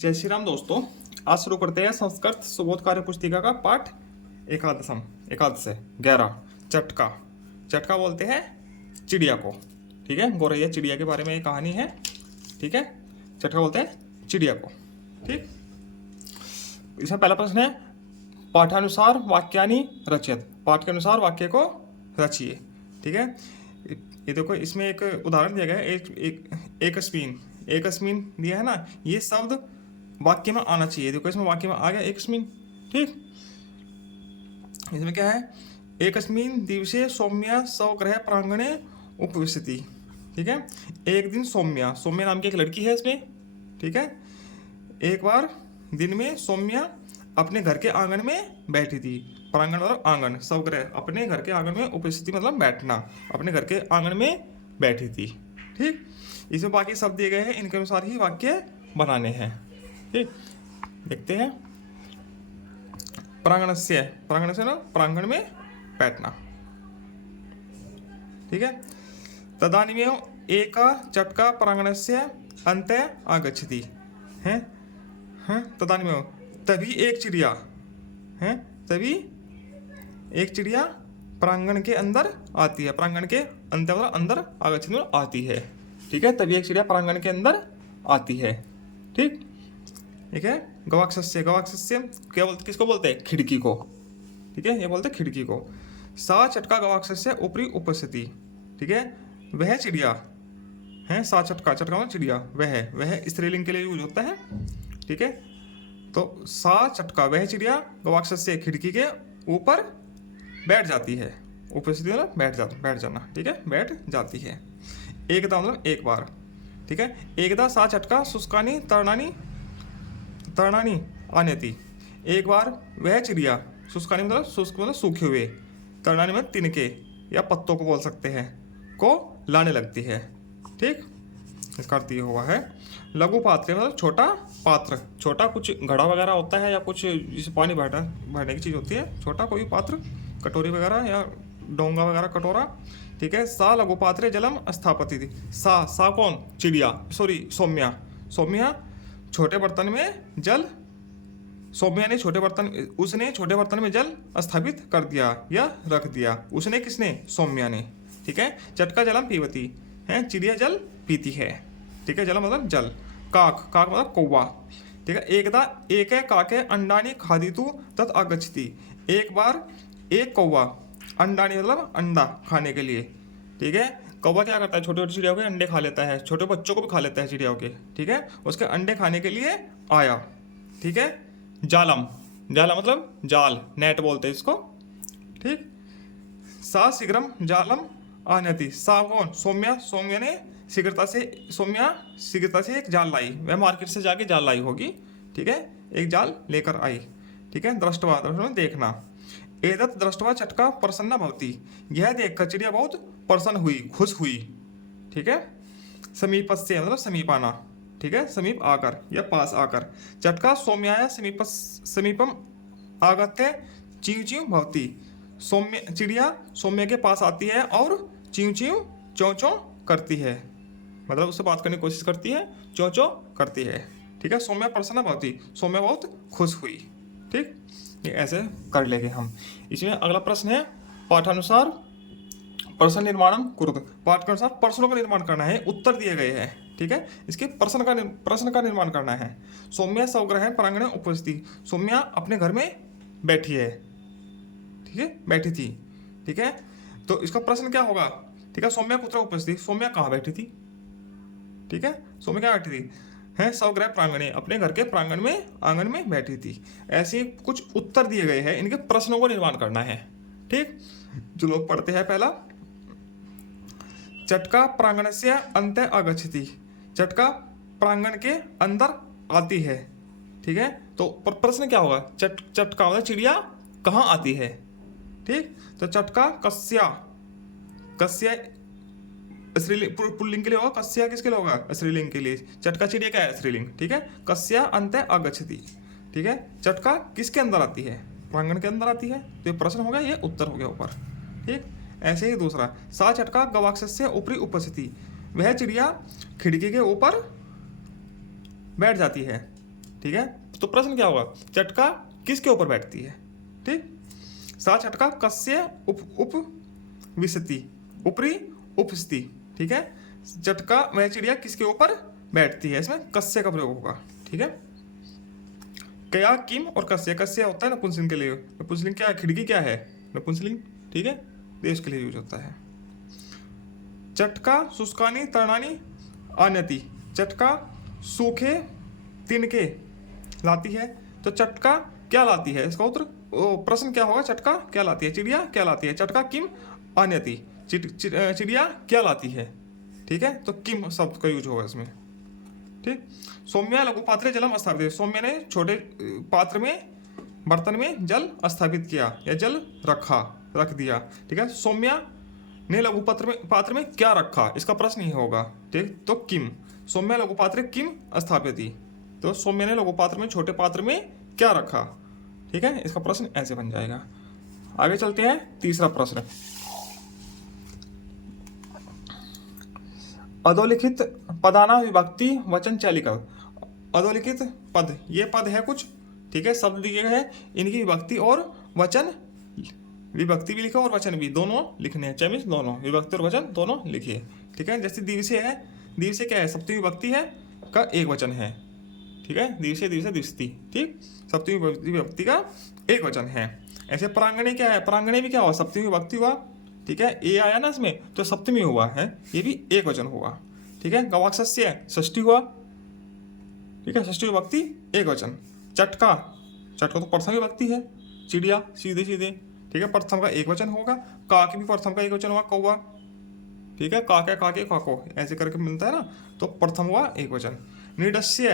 जय श्री राम दोस्तों। आज शुरू करते हैं संस्कृत सुबोध कार्य पुस्तिका का पाठ एकादश 11 चटका। चटका बोलते हैं चिड़िया को। ठीक है, गौरैया चिड़िया के बारे में एक कहानी है। ठीक है, चटका बोलते हैं चिड़िया को। ठीक, इसमें पहला प्रश्न है पाठानुसार वाक्यानि रचयत। पाठ के अनुसार वाक्य को रचिए। ठीक है, ये देखो इसमें एक उदाहरण दिया गया है। एकस्मिन दिया है ना, ये शब्द वाक्य में आना चाहिए। देखो इसमें वाक्य में आ गया एकस्मिन। ठीक, इसमें क्या है, एकस्मिन दिवसे सौम्या स्वगृह प्रांगणे उपविशति। ठीक है, एक दिन सौम्या नाम की एक लड़की है इसमें। ठीक है, एक बार दिन में सौम्या अपने घर के आंगन में बैठी थी। प्रांगण मतलब आंगन, स्वगृह अपने घर के आंगन में, उपस्थिति मतलब बैठना, अपने घर के आंगन में बैठी थी। ठीक, इसमें बाकी शब्द दिए गए हैं, इनके अनुसार ही वाक्य बनाने हैं। ठीक, देखते हैं। प्रांगण से ना प्रांगण में बैठना। ठीक है, तदानीमेव एक चटका प्रांगणस्य अन्ते आगच्छति है। तदानीमेव तभी एक चिड़िया है, तभी एक चिड़िया प्रांगण के अंदर आती है। प्रांगण के अंत मतलब अंदर आगच्छति मतलब आती है। ठीक है, तभी एक चिड़िया प्रांगण के अंदर आती है। ठीक है, गवाक्षस्य क्या बोलते, किसको बोलते हैं, खिड़की को। ठीक है, ये बोलते हैं खिड़की को। सा चटका गवाक्षस्य ऊपरी उपस्थिति। ठीक है, वह चिड़िया है। सा चटका मतलब चिड़िया, वह स्त्रीलिंग के लिए यूज होता है। ठीक है, तो सा चटका वह चिड़िया गवाक्षस्य खिड़की के ऊपर बैठ जाती है। उपस्थिति मतलब बैठ जाना। ठीक है, बैठ जाती है। एकदा मतलब एक बार। ठीक है, एकदा सा चटका शुष्कानि तरणानी आनेति। एक बार वह चिड़िया, शुष्कानी मतलब शुष्क मतलब सूखे हुए, तरणानी मतलब तिनके या पत्तों को बोल सकते हैं, को लाने लगती है। ठीक, इसका अर्थ ये हुआ है। लघु पात्र मतलब छोटा पात्र, छोटा कुछ घड़ा वगैरह होता है या कुछ जिसे पानी भरने की चीज़ होती है, छोटा कोई पात्र, कटोरी वगैरह या डोंगा वगैरह, कटोरा। ठीक है, सा लघु पात्रे जलम स्थापति थी। सा कौन, चिड़िया, सौम्या छोटे बर्तन में जल, उसने छोटे बर्तन में जल स्थापित कर दिया या रख दिया। उसने किसने, सौम्या ने। ठीक है, चटका जलम पीवती है, चिड़िया जल पीती है। ठीक है, जलम मतलब जल। काक मतलब कौवा। ठीक है, एकदा एक काके अंडानी खादितु तत् आगच्छति। एक बार एक कौवा, अंडानी मतलब अंडा खाने के लिए। ठीक है, कौवा क्या करता है, छोटे छोटे चिड़ियों के अंडे खा लेता है, छोटे बच्चों को भी खा लेता है चिड़ियों के। ठीक है, उसके अंडे खाने के लिए आया। ठीक है, जाला मतलब जाल, नेट बोलते हैं इसको। ठीक, सा शीघ्रम जालम आनति। सा कौन, सौम्या ने शीघ्रता से एक जाल लाई। वह मार्केट से जाके जाल लाई होगी। ठीक है, एक जाल लेकर आई। ठीक है, दृष्टवा देखना। एतत् दृष्टवा चटका प्रसन्न भवति। यह देखकर चिड़िया बहुत प्रसन्न हुई, खुश हुई। ठीक है, समीपस्य मतलब समीप आना। ठीक है, समीप आकर या पास आकर। चटका सौम्याय समीपम आगत्य चीव चीव भवति। चिड़िया सौम्य के पास आती है और चीव चीव चौं चौं करती है, मतलब उससे बात करने की कोशिश करती है, चौं चौं करती है। ठीक है, सौम्या प्रसन्न भवति, सौम्या बहुत खुश हुई। ठीक, ये ऐसे कर लेंगे हम। इसमें अगला प्रश्न है पाठानुसार प्रश्न निर्माणम कुरुत। पाठ के अनुसार प्रश्नों का निर्माण करना है, उत्तर दिए गए हैं। ठीक है, इसके प्रश्न का निर्माण करना है। सौम्या स्वगृह प्रांगणे उपस्थिति। सौम्या अपने घर में बैठी है। ठीक है, बैठी थी। ठीक है, तो इसका प्रश्न क्या होगा। ठीक है, सौम्या कुत्र उपस्थिति, सौम्या कहाँ बैठी थी। ठीक है, सौम्या क्या बैठी थी है, स्वगृह प्रांगणे अपने घर के प्रांगण में, आंगन में बैठी थी। ऐसे कुछ उत्तर दिए गए हैं, इनके प्रश्नों को निर्माण करना है। ठीक, जो लोग पढ़ते हैं, पहला चटका प्रांगणस्य अन्ते आगच्छति। चटका प्रांगण के अंदर आती है। ठीक है, तो प्रश्न क्या होगा, चटका मतलब चिड़िया कहाँ आती है। ठीक, तो चटका कस्या स्त्रीलिंग, पुल्लिंग के लिए होगा, कस्या किसके लिए होगा, स्त्रीलिंग के लिए। चटका चिड़िया क्या है, स्त्रीलिंग। ठीक है, कस्या अन्ते आगच्छति। ठीक है, चटका किसके अंदर आती है, प्रांगण के अंदर आती है। तो ये प्रश्न हो गया, ये उत्तर हो गया ऊपर। ठीक, ऐसे ही दूसरा, सा चटका गवाक्षस्य ऊपरी उपस्थिति। वह चिड़िया खिड़की के ऊपर बैठ जाती है। ठीक है। तो प्रश्न क्या होगा, चटका किसके ऊपर बैठती है, ठीक। सा चटका कस्य उप विशति, ऊपरी उपस्थिति, ठीक है। चटका वह चिड़िया किसके ऊपर बैठती है, इसमें कस्य का प्रयोग होगा, ठीक है। कया किम और कस्य, कस्य होता है नपुंसकलिंग के लिए, नपुंसकलिंग क्या है, खिड़की क्या है, नपुंसकलिंग, ठीक है, देश के लिए यूज होता है। चटका शुष्कानी तरणानी आनति, चटका सूखे तिनके लाती है। तो चटका क्या लाती है, इसका उत्तर प्रश्न क्या होगा, चटका क्या लाती है, चिड़िया क्या लाती है। चटका किम आनति, चिड़िया क्या लाती है, ठीक है। तो किम शब्द का यूज होगा इसमें, ठीक। सौम्या लघु पात्रे जलम स्थापित, सौम्या ने छोटे पात्र में, बर्तन में जल स्थापित किया या जल रख दिया, ठीक है। सौम्या ने लघु पात्र में क्या रखा, इसका प्रश्न ही होगा, ठीक। तो किम, सौम्या लघु पात्रे किम स्थापित, तो सौम्या ने लघु पात्र में, छोटे पात्र में क्या रखा, ठीक है। इसका प्रश्न ऐसे बन जाएगा। आगे चलते हैं, तीसरा प्रश्न, अधोलिखित पदाना विभक्ति वचन चालिका। अधोलिखित पद, ये पद है कुछ, ठीक है, शब्द दिए गए हैं, इनकी विभक्ति और वचन, विभक्ति भी लिखो और वचन भी, दोनों लिखने हैं, चमिस दोनों, विभक्ति और वचन दोनों लिखिए, ठीक है। जैसे दिवसे है, दिवसे क्या है, सप्तमी विभक्ति है का एक वचन है, ठीक है, दिवसे दिवसे दिवसती, ठीक, सप्तमी विभक्ति का एक वचन है। ऐसे प्रांगणे क्या है, प्रांगणे भी क्या हुआ, सप्तमी विभक्ति हुआ, ठीक है, ए आया ना इसमें तो सप्तमी हुआ है, ये भी एक वचन हुआ, ठीक है। गवाक्षस्य षष्ठी हुआ, ठीक है, षष्ठी विभक्ति एक वचन। चटका, चटका तो प्रथम विभक्ति है, चिड़िया सीधे सीधे, ठीक है, प्रथम का एक वचन होगा। काक भी प्रथम का एक वचन हुआ, कौवा, ठीक है, काके काके काको ऐसे करके मिलता है ना, तो प्रथम हुआ एक वचन। निडस्य,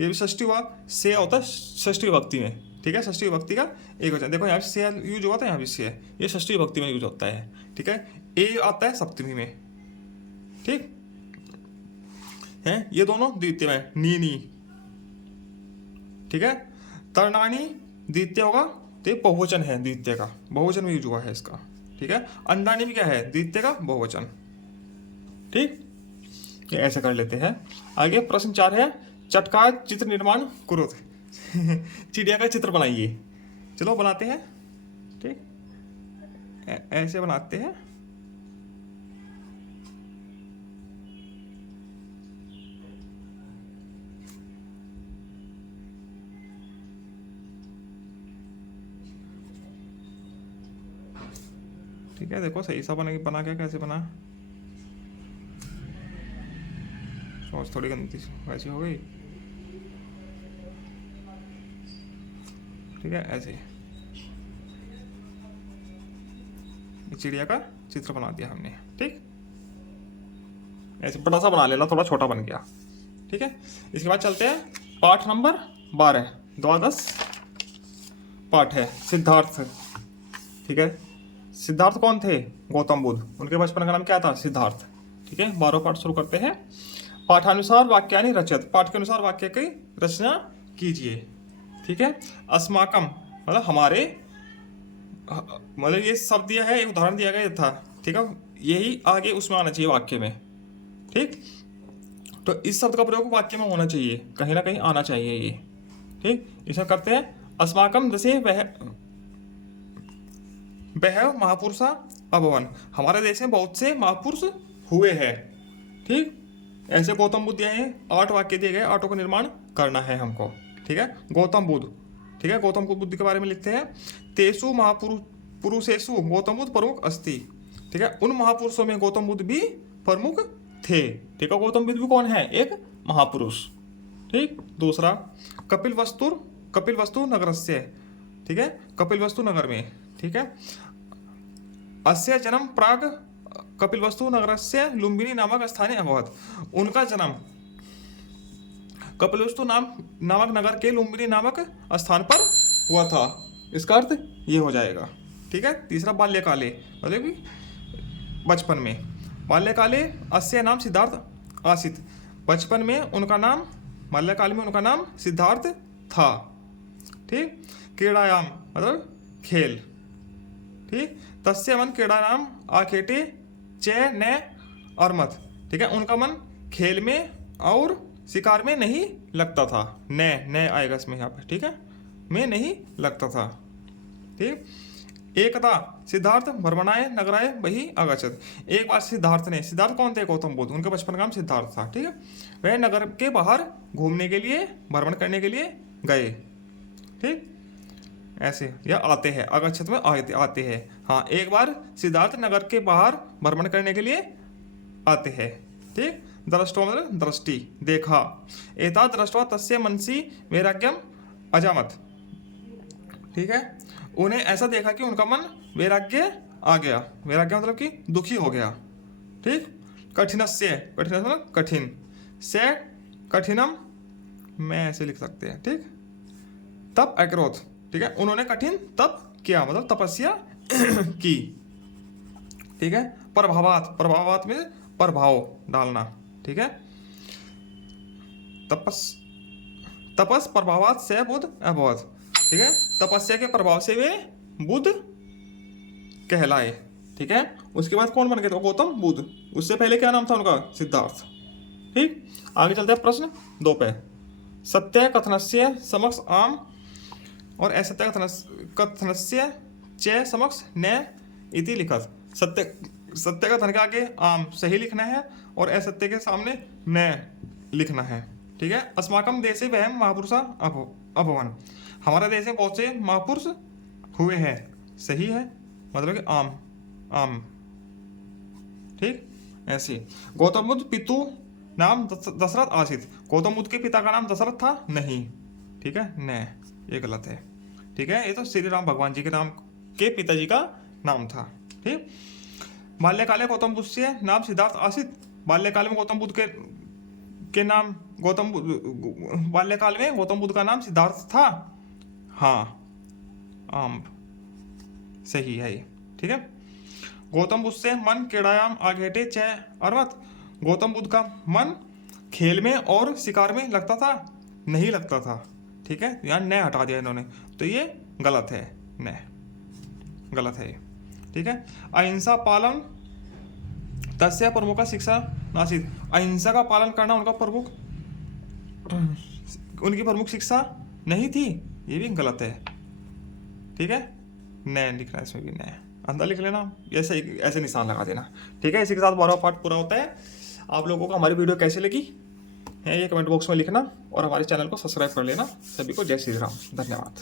ये भी षष्ठी हुआ, से होता है षष्ठी विभक्ति में, ठीक है, षष्ठी विभक्ति का एक वचन। देखो यहाँ से यूज हुआ था, यहाँ भी से, ये षष्ठी विभक्ति में यूज होता है, ठीक है। ए आता है सप्तमी में, ठीक है, ये दोनों द्वितीय में, नी, ठीक है। तरणानी द्वितीय होगा, तो ये बहुवचन है, द्वितीय का बहुवचन में यूज हुआ है इसका, ठीक है। अंडानी भी क्या है, द्वितीय का बहुवचन, ठीक, ये ऐसे कर लेते हैं। आगे प्रश्न 4 है, चटका चित्र निर्माण कुरुत, चिड़िया का चित्र बनाइए, चलो बनाते हैं, ठीक, ऐसे बनाते हैं, ठीक है। देखो सही सा बना क्या, कैसे बना, सोच थोड़ी गंदी वैसी हो गई, ठीक है, ऐसे चिड़िया का चित्र बना दिया हमने, ठीक, ऐसे बड़ा सा बना लेना, थोड़ा छोटा बन गया, ठीक है। इसके बाद चलते हैं पाठ नंबर 12, द्वादश पाठ है, सिद्धार्थ, ठीक है। सिद्धार्थ कौन थे, गौतम बुद्ध, उनके बचपन का नाम क्या था, सिद्धार्थ, ठीक है। 12 पाठ शुरू करते हैं। पाठानुसार वाक्यानि रचत, पाठ के अनुसार वाक्य की रचना कीजिए, ठीक है। अस्माकम मतलब हमारे, मतलब ये शब्द दिया है, एक उदाहरण दिया गया था, ठीक है, यही आगे उसमें आना चाहिए वाक्य में, ठीक। तो इस शब्द का प्रयोग वाक्य में होना चाहिए, कहीं ना कहीं आना चाहिए ये, ठीक। इसमें करते हैं, अस्माकम दशे वह महापुरुषा अभवन, हमारे देश में बहुत से महापुरुष हुए हैं, ठीक। ऐसे गौतम बुद्ध दिए हैं, 8 वाक्य दिए गए, 8 का निर्माण करना है हमको, ठीक है। गौतम बुद्ध, ठीक है, गौतम बुद्ध के बारे में लिखते हैं, तेसु महापुरुषेषु गौतम बुद्ध प्रमुख अस्ति, ठीक है, उन महापुरुषों में गौतम बुद्ध भी प्रमुख थे, ठीक है। गौतम बुद्ध भी कौन है, एक महापुरुष, ठीक। दूसरा, कपिल वस्तु नगरस्य, ठीक है, कपिल वस्तु नगर में, ठीक है। अस्य जन्म प्राग कपिलवस्तु नगरस्य लुम्बिनी नामक स्थाने अभवत, उनका जन्म कपिलवस्तु नामक नगर के लुम्बिनी नामक स्थान पर हुआ था, इसका अर्थ ये हो जाएगा, ठीक है। तीसरा, बाल्यकाले मतलब कि बचपन में, बाल्यकाले अस्य नाम सिद्धार्थ आसीत, बचपन में उनका नाम, बाल्यकाल में उनका नाम सिद्धार्थ था, ठीक। क्रीड़ायाम मतलब खेल, ठीक। तस्य मन क्रीड़ायाम आखेटे चे न और मत, ठीक है, उनका मन खेल में और शिकार में नहीं लगता था। न आएगा इसमें यहाँ पे, ठीक है, में नहीं लगता था। ठीक। एकदा सिद्धार्थ भ्रमणाय नगराय वही अगच्छत्। एक बार सिद्धार्थ कौन थे? गौतम बुद्ध, उनके बचपन का नाम सिद्धार्थ था। ठीक है, वह नगर के बाहर घूमने के लिए, भ्रमण करने के लिए गए। ठीक, ऐसे या आते हैं, अगच्छत् में आते हैं। हाँ, एक बार सिद्धार्थ नगर के बाहर भ्रमण करने के लिए आते हैं। ठीक, दृष्टो मतलब दृष्टि, देखा। एता दृष्टवा तस्य मनसि वैराग्यम अजामत। ठीक है, उन्हें ऐसा देखा कि उनका मन वैराग्य आ गया। वैराग्य मतलब कि दुखी हो गया। ठीक, कठिनस्य, कठिन मतलब कठिन, से कठिनम में ऐसे लिख सकते हैं। ठीक, तप अक्रोध। ठीक है, उन्होंने कठिन तप किया मतलब तपस्या की। ठीक है, प्रभावात में प्रभाव डालना। ठीक है, तपस प्रभावात से बुद्ध अभवत। ठीक है, तपस्या के प्रभाव से वे बुद्ध कहलाए। ठीक है, उसके बाद कौन बन गए थे? गौतम बुद्ध। उससे पहले क्या नाम था उनका? सिद्धार्थ। ठीक, आगे चलते हैं प्रश्न 2 पे। सत्य कथनस्य समक्ष आम और असत्य कथनस्य च समक्ष न इति लिखत। सत्य कथन के आगे आम सही लिखना है और असत्य के सामने न लिखना है। ठीक है, अस्माकम देशे वयम महापुरुषा अभवन। हमारे देश में बहुत से महापुरुष हुए हैं, सही है, मतलब कि आम। ठीक, ऐसे। गौतम बुद्ध पितु नाम दशरथ आसित। गौतम बुद्ध के पिता का नाम दशरथ था? नहीं। ठीक है, न, ये गलत है। ठीक है, ये तो श्री राम भगवान जी के नाम के पिताजी का नाम था। ठीक, बाल्यकाले गौतम बुद्ध से नाम सिद्धार्थ आसित। बाल्यकाल में गौतम बुद्ध के नाम बाल्यकाल में गौतम बुद्ध का नाम सिद्धार्थ था। हाँ, आम सही है ये। ठीक है, गौतम बुद्ध से मन क्रीड़ायाम आघेटे च अर्वत। गौतम बुद्ध का मन खेल में और शिकार में लगता था? नहीं लगता था। ठीक है, यहाँ न हटा दिया इन्होंने, तो ये गलत है, न गलत है ये। ठीक है, अहिंसा पालन तस्य प्रमुख शिक्षा नासित। अहिंसा का पालन करना उनकी प्रमुख शिक्षा नहीं थी, ये भी गलत है। ठीक है, न लिखना है इसमें भी, न अंदर लिख लेना, ऐसे निशान लगा देना। ठीक है, इसी के साथ 12वां पार्ट पूरा होता है। आप लोगों को हमारी वीडियो कैसे लगी है ये कमेंट बॉक्स में लिखना और हमारे चैनल को सब्सक्राइब कर लेना। सभी को जय श्री राम, धन्यवाद।